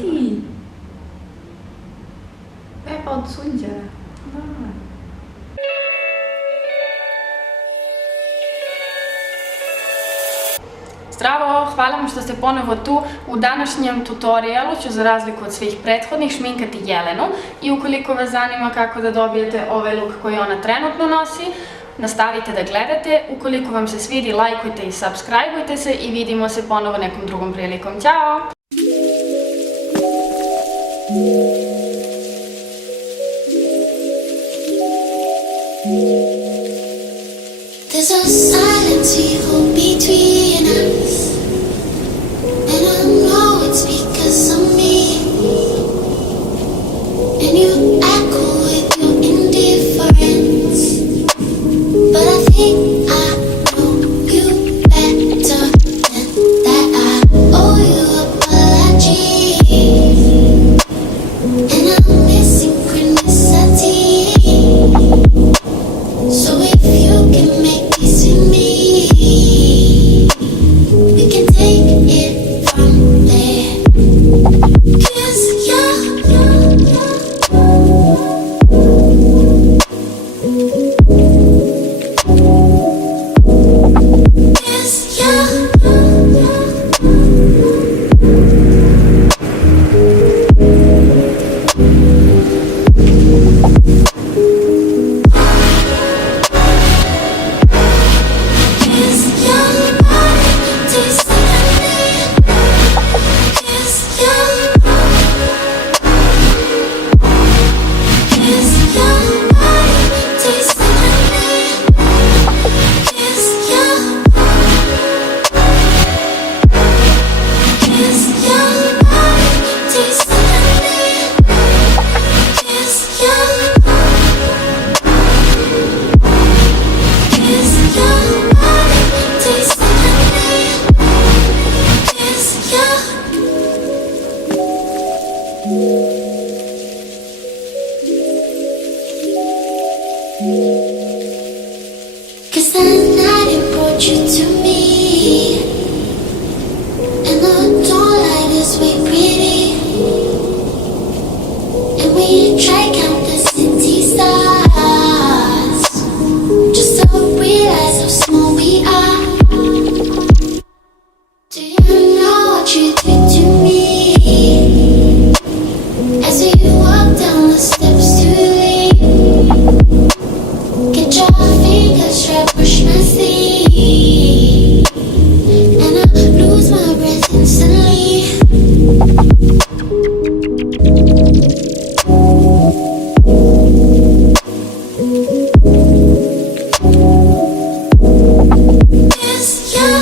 ti? Pepa od sunđera. Da. Zdravo, hvala vam što ste ponovo tu. U današnjem tutorialu ću, za razliku od svih prethodnih, šminkati Jelenu i ukoliko vas zanima kako da dobijete ovaj look koji ona trenutno nosi, nastavite da gledate. Ukoliko vam se svidi, lajkujte i subscribeujte se i vidimo se ponovo nekom drugom prilikom. Ćao! There's a silence we hold between us, and I know it's because of me. And you echo with your indifference, but I think I know you better than that. I owe you apology, and I'm missing synchronicity. So if you can make peace with me, we can take it from there. 'Cause that night it brought you to me, and the dawnlight is way pretty, and we tried counting city stars just to realize how small we are. Do you know what you did to me as we walk down the steps to leave? Get your fingers wrapped, push my sleeve, and I lose my breath instantly. Yes, yeah.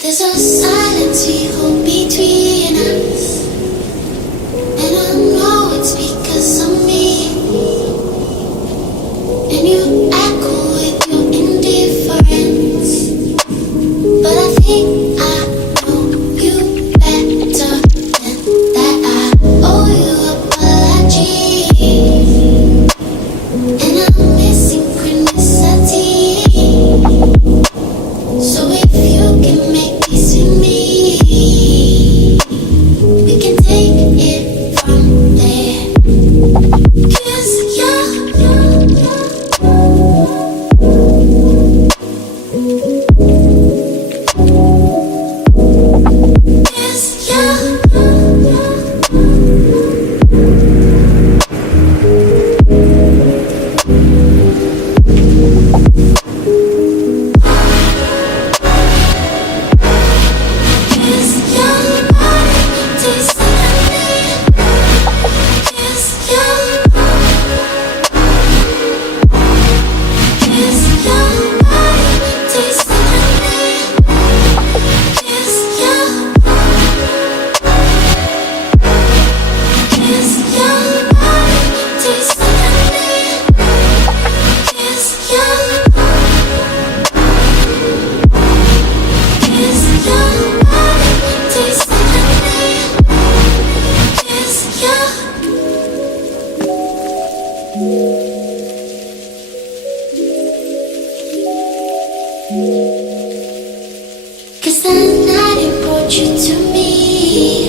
There's a silence we hold between us, and I know it's because of me. And you echo with your indifference, but I think I know you better than that. I owe you apology, and I'm missing synchronicity. So if you can make peace with me, we can take it from there. 'Cause you're 'Cause that night it brought you to me,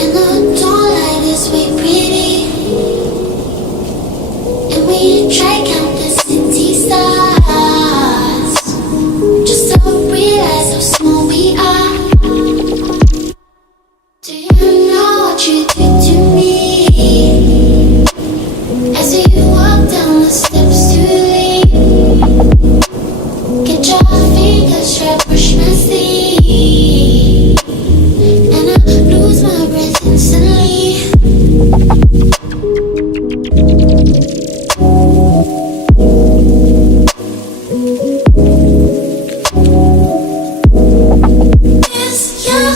and the dawnlight is way pretty, and we try count the city stars just to realize how small we are. Do you know what you did to me as you walk down the steps to leave? Get your fingers try push my sleeve, and I lose my breath instantly. Yes, yeah.